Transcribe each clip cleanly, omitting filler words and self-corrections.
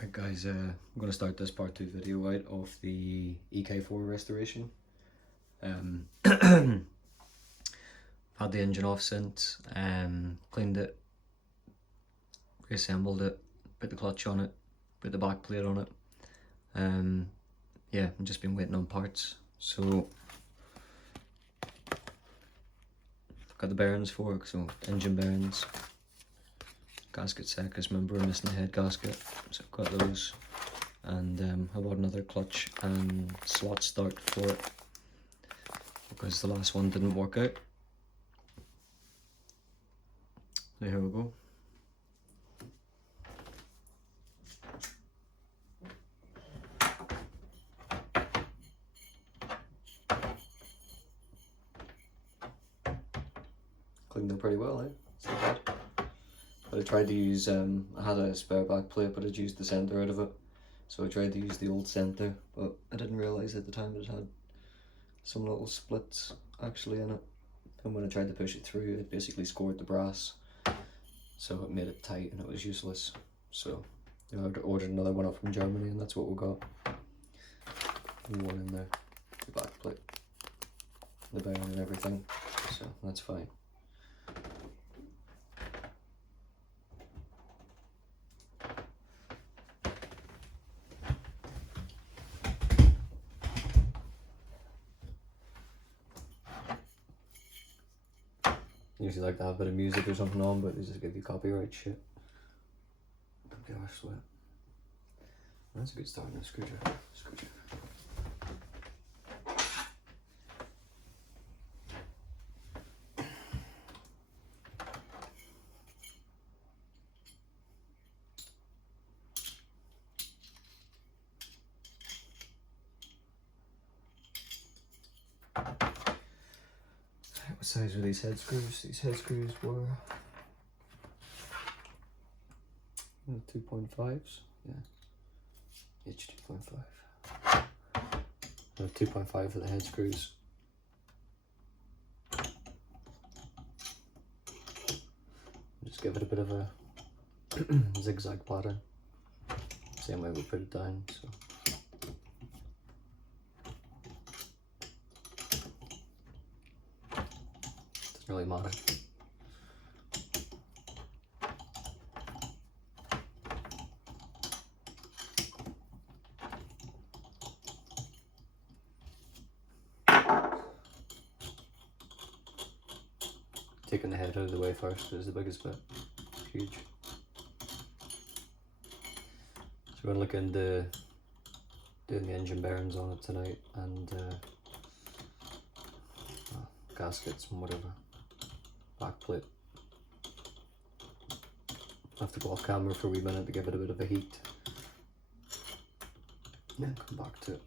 Right guys, I'm going to start this part 2 video out of the ek4 restoration. Had the engine off since, cleaned it, reassembled it, put the clutch on it, put the back plate on it. Yeah, I've just been waiting on parts. So I've got the bearings for it, so engine bearings, gasket set, because remember we're missing the head gasket, so I've got those. And I bought another clutch and slot start for it because the last one didn't work out. So here we go. Cleaned them pretty well, eh? It's not bad. But I tried to use, I had a spare back plate, but I'd used the centre out of it. So I tried to use the old centre, but I didn't realise at the time it had some little splits actually in it. And when I tried to push it through, it basically scored the brass. So it made it tight and it was useless. So I ordered another one up from Germany, and that's what we got. One in there, the back plate, the bearing and everything. So that's fine. Usually like to have a bit of music or something on, but they just give you copyright shit. Don't get our sweat. That's a good start on a screwdriver. What size were these head screws? These head screws were 2.5s, yeah, each 2.5. 2.5 for the head screws. Just give it a bit of a zigzag pattern, same way we put it down. So. Really matter. Taking the head out of the way first is the biggest bit. It's huge. So we're going to look into doing the engine bearings on it tonight, and gaskets and whatever. Back plate. I have to go off camera for a wee minute to give it a bit of a heat. And then come back to it.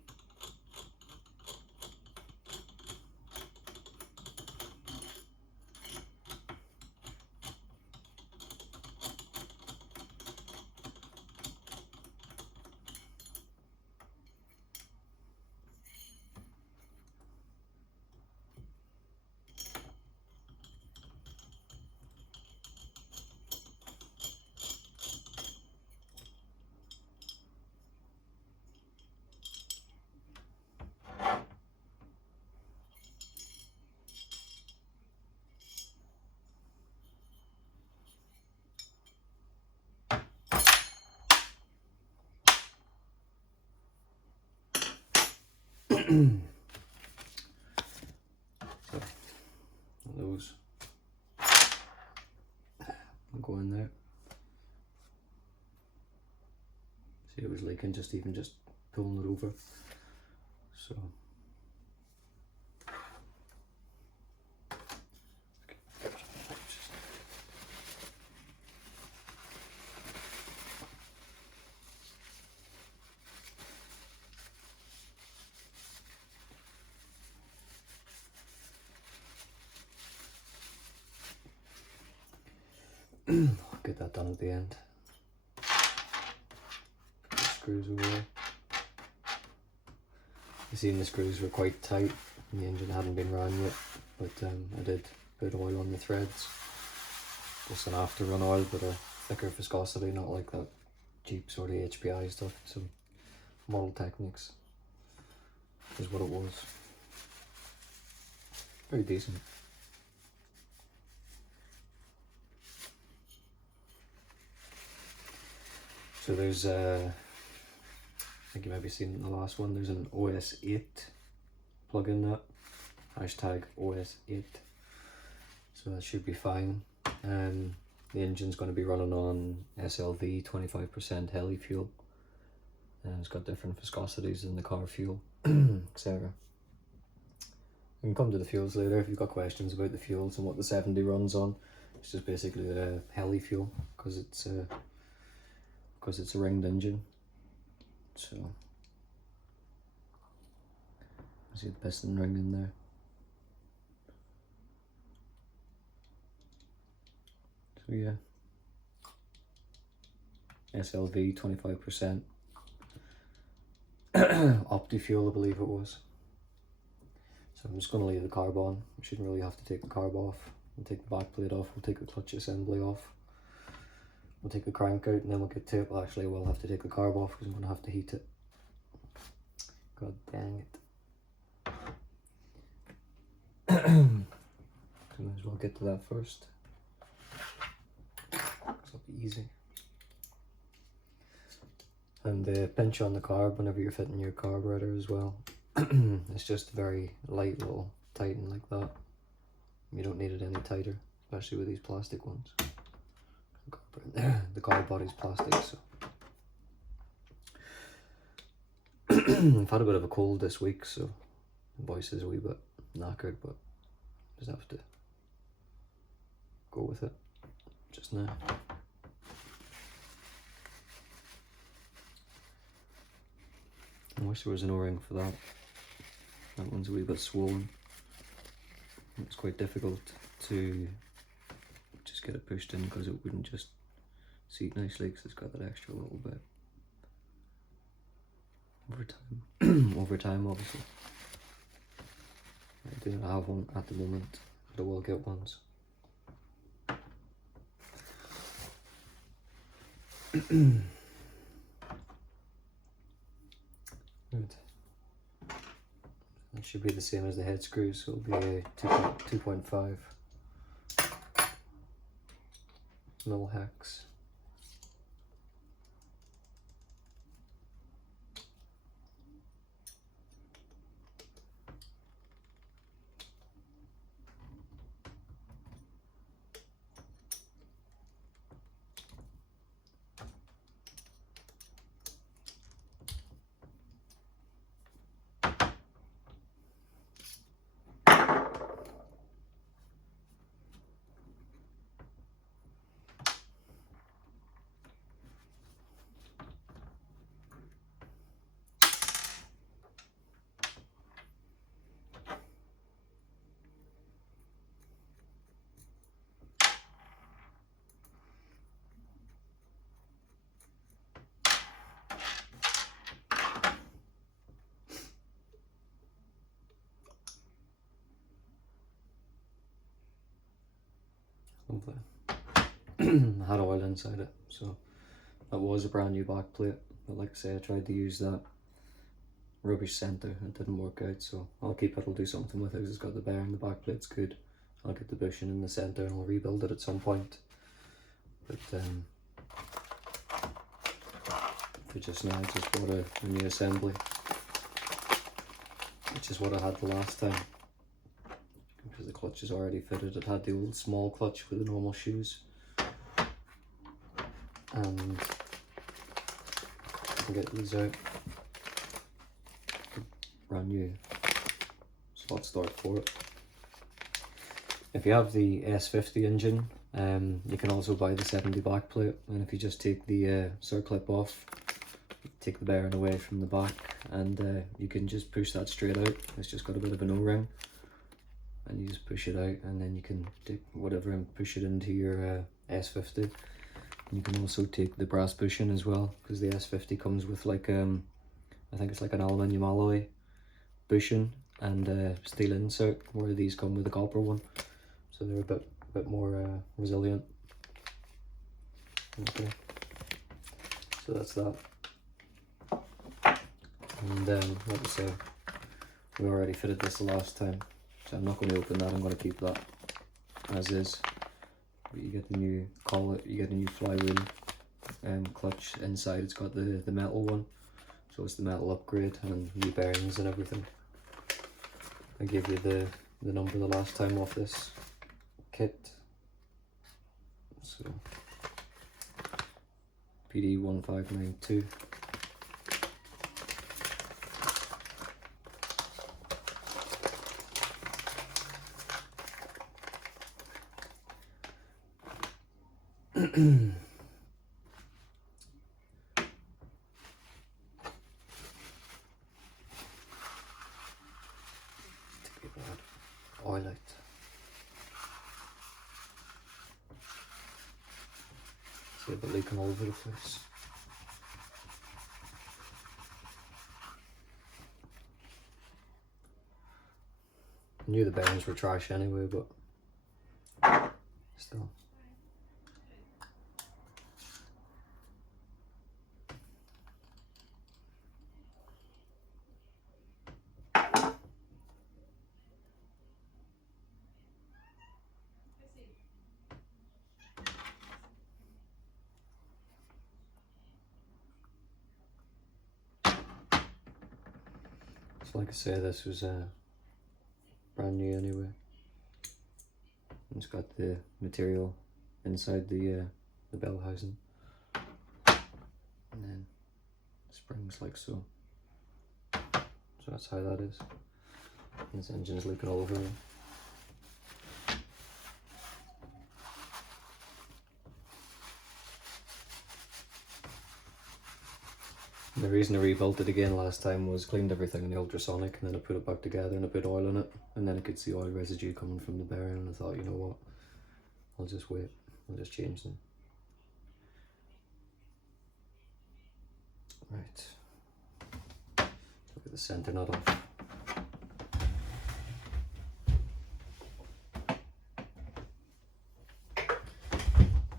So, those will go in there. See, it was leaking just pulling it over. So. Get that done at the end. Put the screws away. You see, the screws were quite tight and the engine hadn't been run yet, but I did put oil on the threads. Just an after run oil, but a thicker viscosity, not like that cheap sort of HPI stuff, some Model Technics is what it was. Very decent. So there's I think you might be seeing in the last one, there's an OS 8 plug-in, that hashtag OS 8, so that should be fine. The engine's going to be running on SLV 25% heli fuel, and it's got different viscosities than the car fuel, etc. We can come to the fuels later if you've got questions about the fuels and what the 70 runs on. It's just basically the heli fuel because it's a ringed engine. So I see the piston ring in there. So yeah, SLV 25%. Opti fuel, I believe it was. So I'm just going to leave the carb on. We shouldn't really have to take the carb off. We'll take the back plate off, we'll take the clutch assembly off. We'll take the crank out and then we'll get to it. Well, actually, we'll have to take the carb off because I'm going to have to heat it. God dang it. So might as well get to that first. It'll be easy. And pinch on the carb whenever you're fitting your carburetor as well. It's just very light little tighten like that. You don't need it any tighter, especially with these plastic ones. The car body's plastic, so. I've had a bit of a cold this week, so the voice is a wee bit knackered, but just have to go with it just now. I wish there was an O-ring for that. That one's a wee bit swollen. It's quite difficult to just get it pushed in because it wouldn't just seat nicely because it's got that extra little bit. Over time obviously. I do not have one at the moment, but I will get ones. Good. That should be the same as the head screws, so it'll be a 2.5 mil hex. I had oil inside it, so that was a brand new back plate, but like I say, I tried to use that rubbish center, it didn't work out, so I'll keep it, I'll do something with it because it's got the bearing, the back plate's good. I'll get the bushing in the center and I'll rebuild it at some point, but for just now I just bought a new assembly, which is what I had the last time. Because the clutch is already fitted. It had the old small clutch with the normal shoes, and I can get these out. Brand new slot start for it. If you have the S50 engine, you can also buy the 70 back plate, and if you just take the circlip off, take the bearing away from the back, and you can just push that straight out. It's just got a bit of an O-ring, and you just push it out, and then you can take whatever and push it into your S50. And you can also take the brass bushing as well, because the S50 comes with like I think it's like an aluminium alloy bushing and steel insert, where these come with a copper one, so they're a bit more resilient. Okay, So that's that. And like I said, we already fitted this the last time, so I'm not going to open that. I'm going to keep that as is. But you get the new collet, you get a new flywheel clutch inside. It's got the metal one, so it's the metal upgrade and new bearings and everything. I gave you the number the last time off this kit. So PD1592. Oil it. See a bit leaking all over the place. I knew the bearings were trash anyway, but still. So like I say, this was brand new anyway. It's got the material inside the bell housing, and then springs like so. So that's how that is. And this engine's leaking all over me. The reason I rebuilt it again last time was cleaned everything in the ultrasonic, and then I put it back together and I put oil in it, and then I could see oil residue coming from the bearing, and I thought, you know what, I'll just wait, I'll just change them. Right, look at the centre nut off.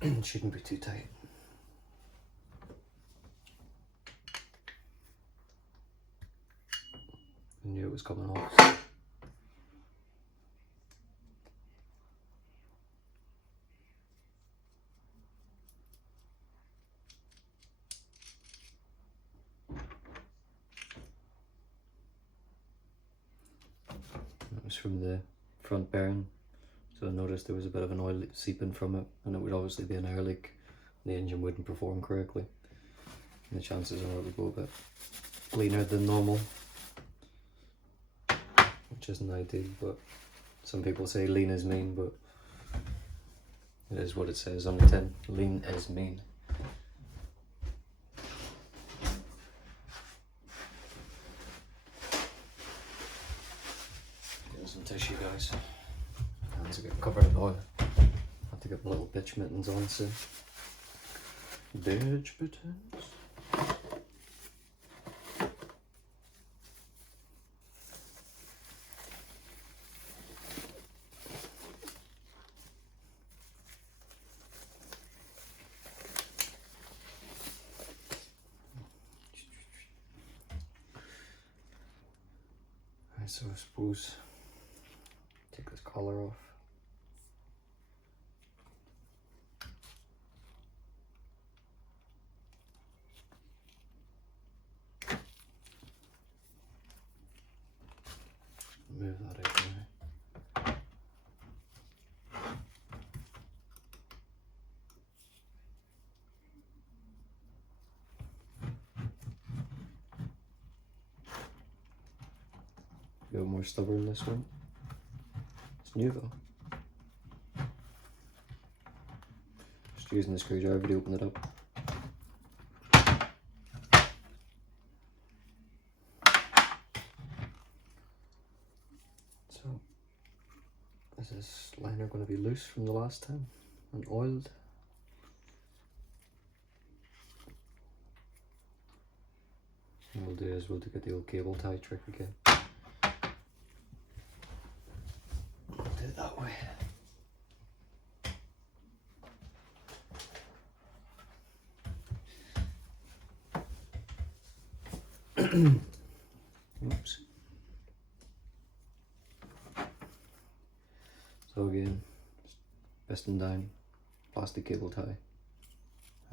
It shouldn't be too tight. I knew it was coming off. It was from the front bearing, so I noticed there was a bit of an oil seeping from it, and it would obviously be an air leak. The engine wouldn't perform correctly, and the chances are it would go a bit leaner than normal, which isn't ideal. But some people say lean is mean, but it is what it says on the tin. Lean is mean. Get some tissue, guys. Hands are getting covered in oil. I have to get my little bitch mittens on soon. Bitch mittens. So I suppose take this collar off. Move that out now. A bit more stubborn this one. It's new though. Just using the screwdriver to open it up. So, is this liner going to be loose from the last time and oiled? What we'll do is we'll get the old cable tie trick again. We'll do it that way. Oops. So again, piston down, plastic cable tie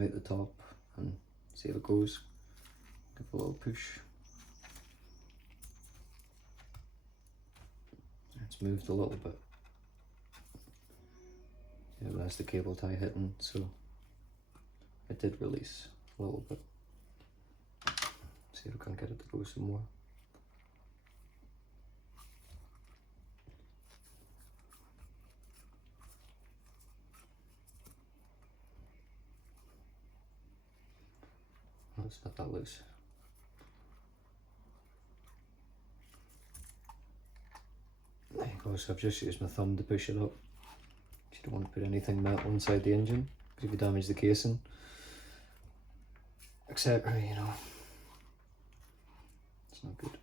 out the top, and see how it goes. Give it a little push. It's moved a little bit. Yeah, that's the cable tie hitting, so it did release a little bit. See if we can get it to go some more. Oh, it's not that loose. There you go, so I've just used my thumb to push it up. You don't want to put anything metal inside the engine, because if you damage the casing, etc., you know, it's not good.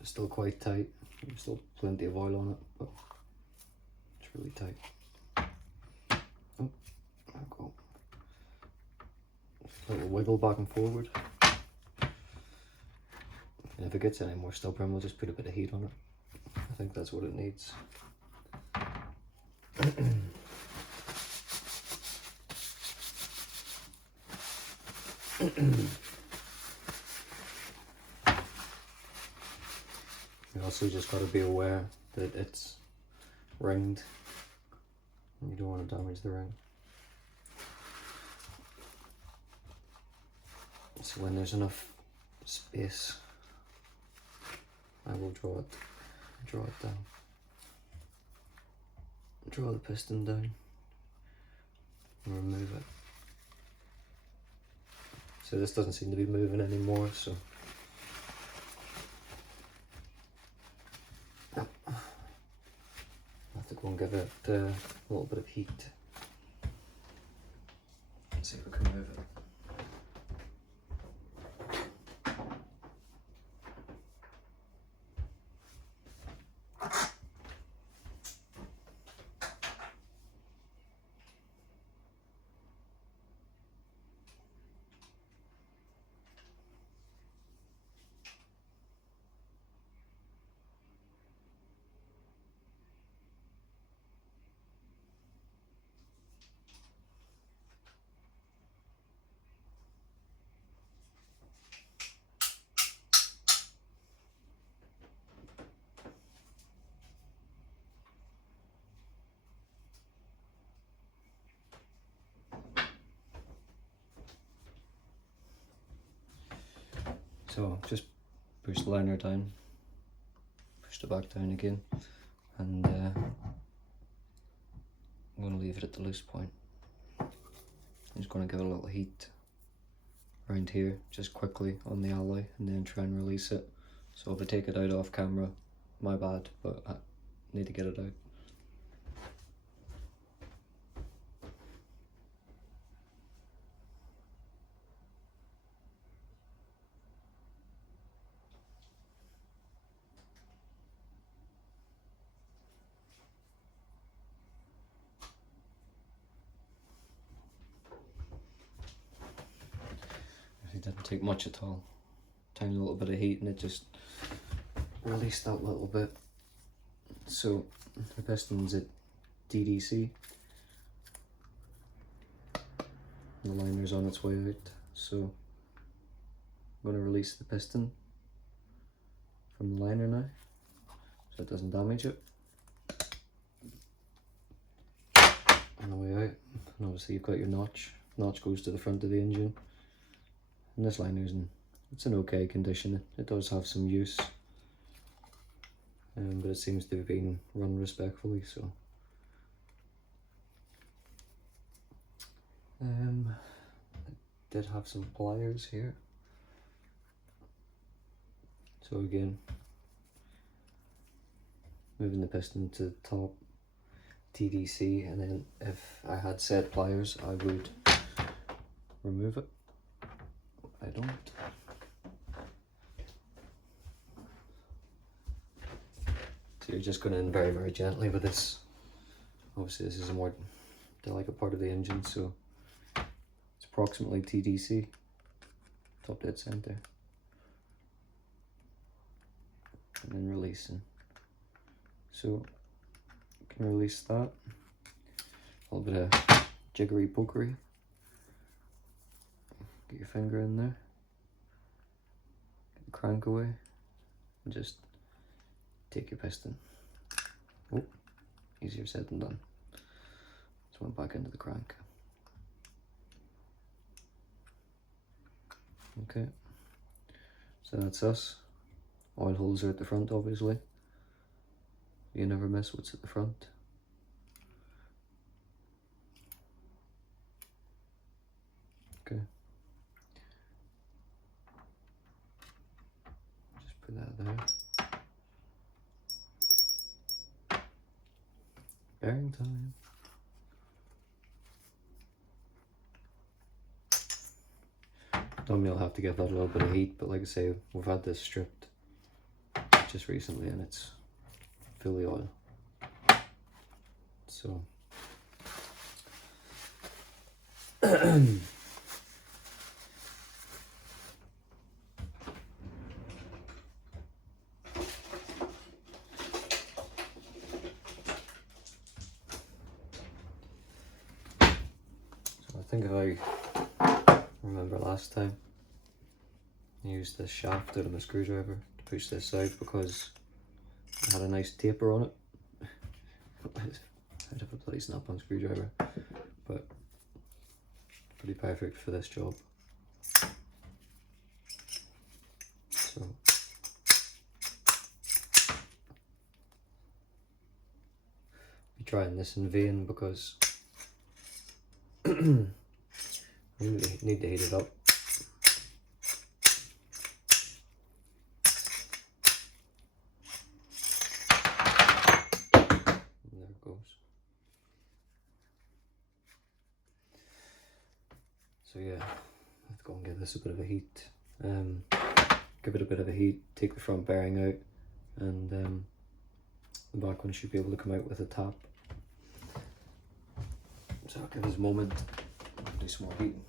It's still quite tight. There's still plenty of oil on it, but it's really tight. Oh, there we go. A little wiggle back and forward. And if it gets any more stubborn, we'll just put a bit of heat on it. I think that's what it needs. You also just got to be aware that it's ringed and you don't want to damage the ring. So when there's enough space, I will draw it down. Draw the piston down and remove it. So this doesn't seem to be moving anymore, so I have to go and give it a little bit of heat. Let's see if we can move it. So just push the liner down, push the back down again, and I'm going to leave it at the loose point. I'm just going to give it a little heat around here, just quickly on the alloy, and then try and release it. So if I take it out off camera, my bad, but I need to get it out. It didn't take much at all. Tiny little bit of heat and it just released that little bit. So the piston's at DDC. The liner's on its way out, so I'm going to release the piston from the liner now so it doesn't damage it. On the way out, and obviously you've got your notch. Notch goes to the front of the engine. And this liner's it's in okay condition. It does have some use, but it seems to have been run respectfully. So, I did have some pliers here. So again, moving the piston to the top, TDC, and then if I had said pliers, I would remove it. I don't. So you're just going in very, very gently with this. Obviously this is a more delicate part of the engine, so it's approximately TDC. top dead center, and then releasing. So you can release that. A little bit of jiggery pokery. Get your finger in there, get the crank away, and just take your piston. Oh, easier said than done. Just went back into the crank. Okay, so that's us. Oil holes are at the front, obviously. You never miss what's at the front. Okay. Just put that there. Bearing time. Dummy will have to give that a little bit of heat, but like I say, we've had this stripped just recently and it's fully oil. So I think if I remember last time, I used this shaft out of my screwdriver to push this out because it had a nice taper on it. I'd have a bloody snap-on screwdriver, but pretty perfect for this job. So be trying this in vain because I need to heat it up. And there it goes. So yeah, let's go and give this a bit of a heat. Give it a bit of a heat, take the front bearing out, and the back one should be able to come out with a tap. So I'll give us a moment, do some more heating.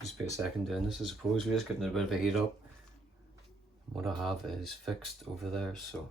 Just be a second doing this, I suppose. We're just getting a bit of a heat up. What I have is fixed over there, so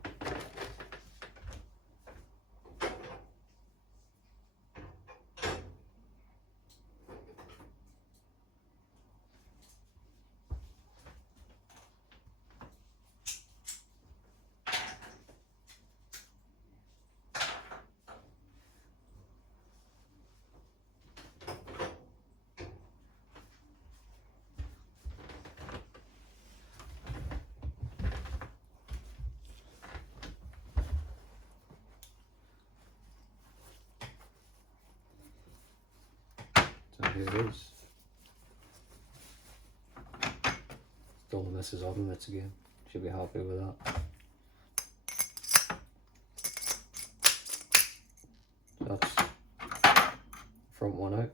here it is. Still the misses oven mitts again. Should be happy with that. That's front one out.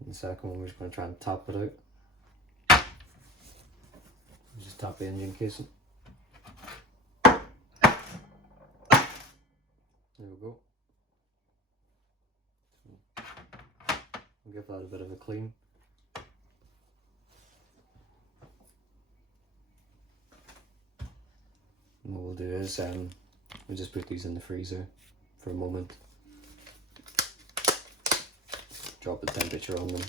And the second one we're just going to try and tap it out. Just tap the engine casing. There we go. I'll give that a bit of a clean. what we'll do is we'll just put these in the freezer for a moment. Drop the temperature on them.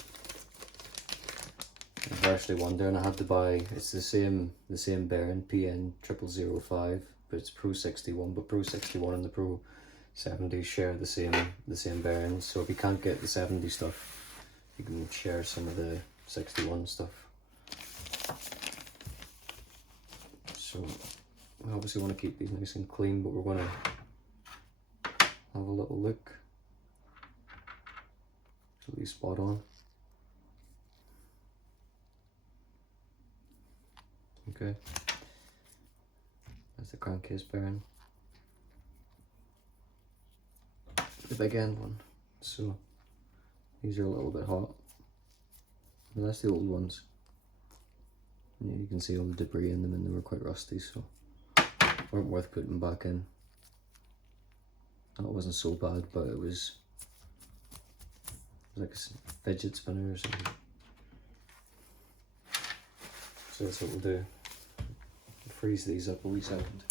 I was actually wondering, I had to buy, it's the same bearing, PN0005, but it's Pro 61, but Pro 61 and the Pro 70 share the same bearings. So if you can't get the 70 stuff, you can share some of the 61 stuff. So we obviously want to keep these nice and clean, but we're going to have a little look. So these spot on. Okay. That's the crankcase bearing. The big end one. So these are a little bit hot. But that's the old ones. Yeah, you can see all the debris in them and they were quite rusty, so weren't worth putting back in. That wasn't so bad, but it was like a fidget spinner or something. So that's what we'll do. Freeze these up a wee second.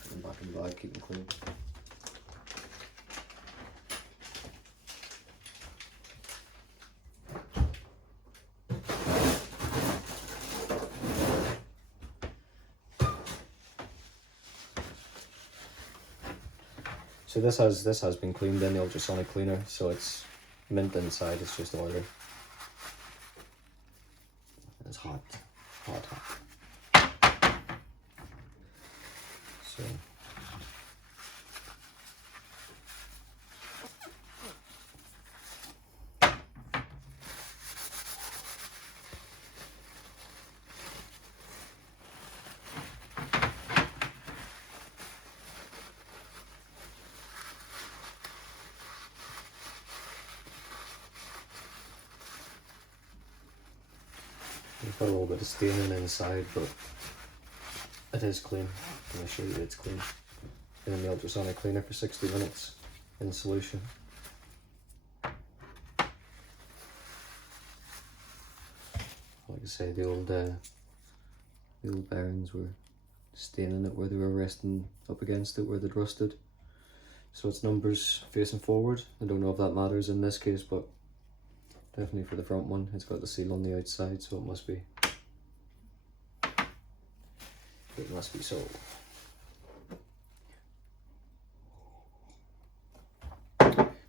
Put them back in the bag, keep them clean. So this has been cleaned in the ultrasonic cleaner, so it's mint inside, it's just oil. It's hot. So we've got a little bit of staining inside, but it is clean. I'm going to show you it's clean. Been in the ultrasonic cleaner for 60 minutes in solution. Like I say, the old bearings were staining it where they were resting up against it, where they'd rusted. So it's numbers facing forward. I don't know if that matters in this case, but definitely for the front one, it's got the seal on the outside, so it must be. It must be so.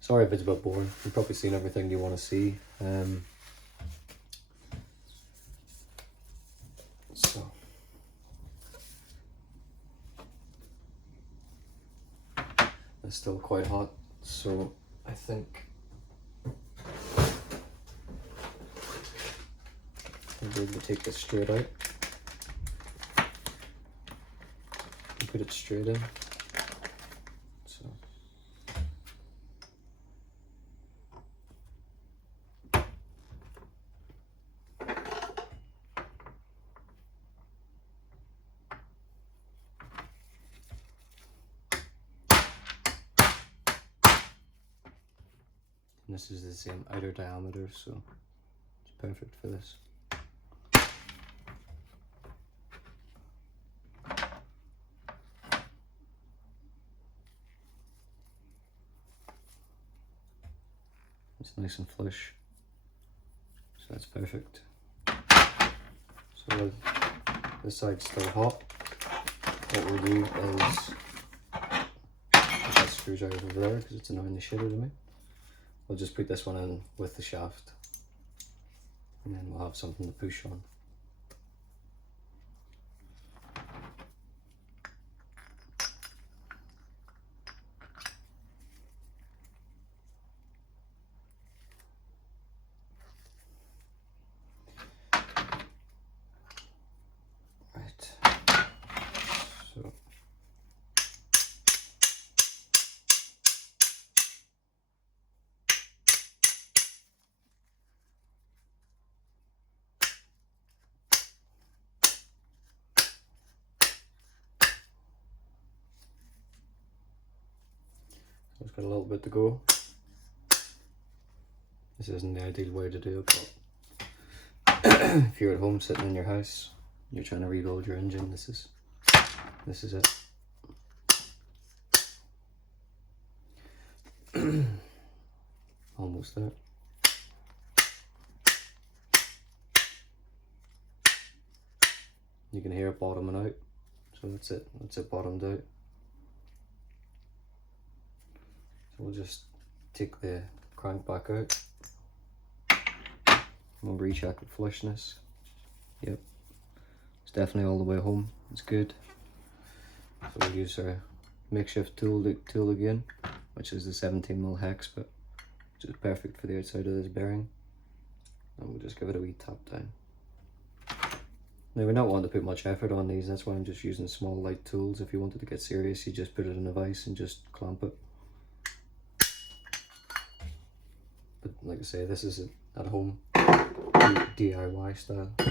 Sorry if it's a bit boring. You've probably seen everything you want to see. So it's still quite hot, so I think I'll be able to take this straight out and put it straight in. So and this is the same outer diameter, so it's perfect for this. It's nice and flush, so that's perfect. So this side's still hot. What we'll do is put that screwdriver over there because it's annoying the shit out of me. We'll just put this one in with the shaft, and then we'll have something to push on. It's got a little bit to go. This isn't the ideal way to do it, but if you're at home sitting in your house, you're trying to rebuild your engine, this is this is it. Almost there. You can hear it bottoming out, so that's it bottomed out. So we'll just take the crank back out. We'll recheck the flushness. Yep, it's definitely all the way home. It's good. So we'll use our makeshift tool again, which is the 17mm hex, but which is perfect for the outside of this bearing. And we'll just give it a wee tap down. Now we're not wanting to put much effort on these, that's why I'm just using small light tools. If you wanted to get serious, you just put it in a vise and just clamp it. But like I say, this is an at home DIY style. So,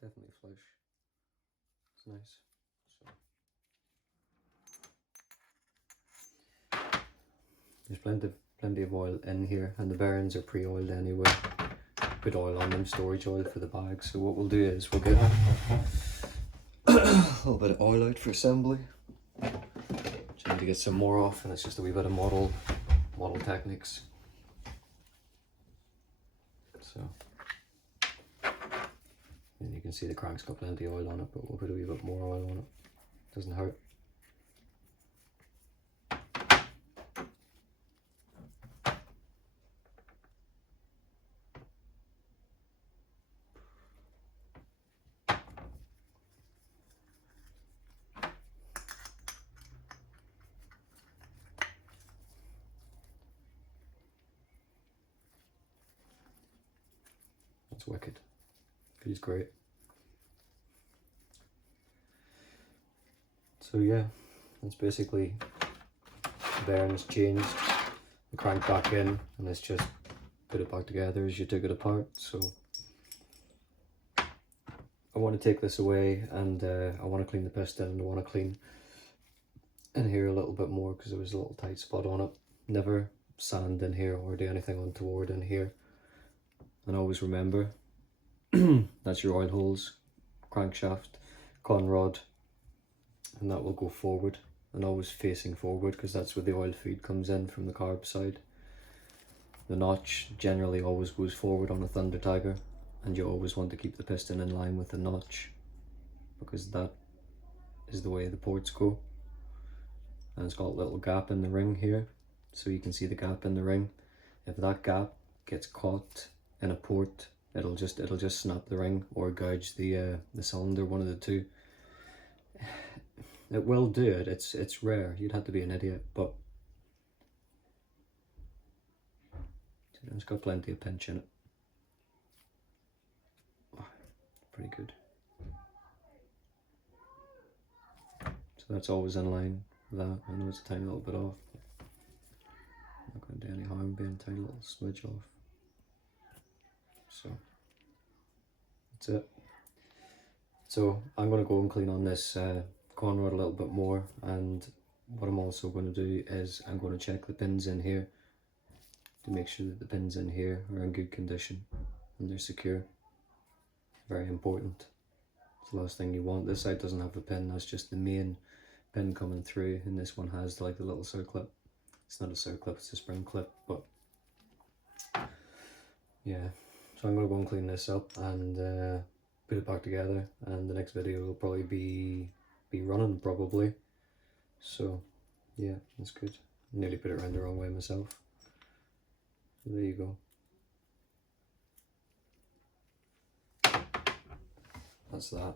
definitely flush. It's nice. So. There's plenty of oil in here, and the bearings are pre-oiled anyway. Put oil on them, storage oil for the bag. So what we'll do is we'll get a little bit of oil out for assembly. Trying to get some more off, and it's just a wee bit of model techniques. So. And you can see the crank's got plenty of oil on it, but we'll put a wee bit more oil on it. Doesn't hurt. That's wicked. Feels great. So yeah, that's basically the bearings changed, the crank back in, and let's just put it back together as you took it apart. So I want to take this away, and I want to clean the piston, and I want to clean in here a little bit more because there was a little tight spot on it. Never sand in here or do anything untoward in here. And always remember, that's your oil holes, crankshaft, con rod, and that will go forward, and always facing forward because that's where the oil feed comes in from the carb side. The notch generally always goes forward on a Thunder Tiger, and you always want to keep the piston in line with the notch because that is the way the ports go. And it's got a little gap in the ring here, so you can see the gap in the ring. If that gap gets caught in a port, it'll just snap the ring or gouge the cylinder, one of the two. It will do it. It's rare. You'd have to be an idiot, but it's got plenty of pinch in it. Pretty good. So that's always in line with that. I know it's a tiny little bit off, but I'm not going to do any harm being a tiny little smidge off. So that's it. So I'm going to go and clean on this con rod a little bit more, and what I'm also going to do is I'm going to check the pins in here to make sure that the pins in here are in good condition and they're secure. Very important. It's the last thing you want. This side doesn't have a pin, that's just the main pin coming through, and this one has like the little circlip. It's not a circlip, it's a spring clip, but yeah. So I'm going to go and clean this up and put it back together, and the next video will probably be running probably. So yeah, that's good. Nearly put it around the wrong way myself. So there you go. That's that.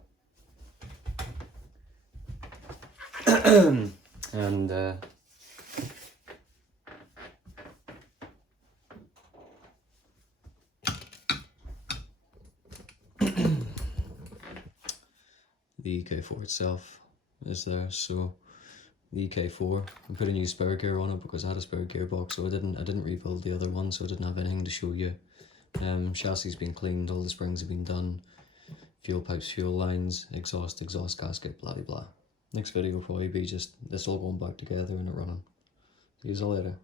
And the ek4 itself is there. So the ek4, I put a new spare gear on it because I had a spare gearbox, so I didn't rebuild the other one, so I didn't have anything to show you. Chassis been cleaned, all the springs have been done, fuel pipes, fuel lines, exhaust gasket, blah blah blah. Next video will probably be just this all going back together and it running. See you later.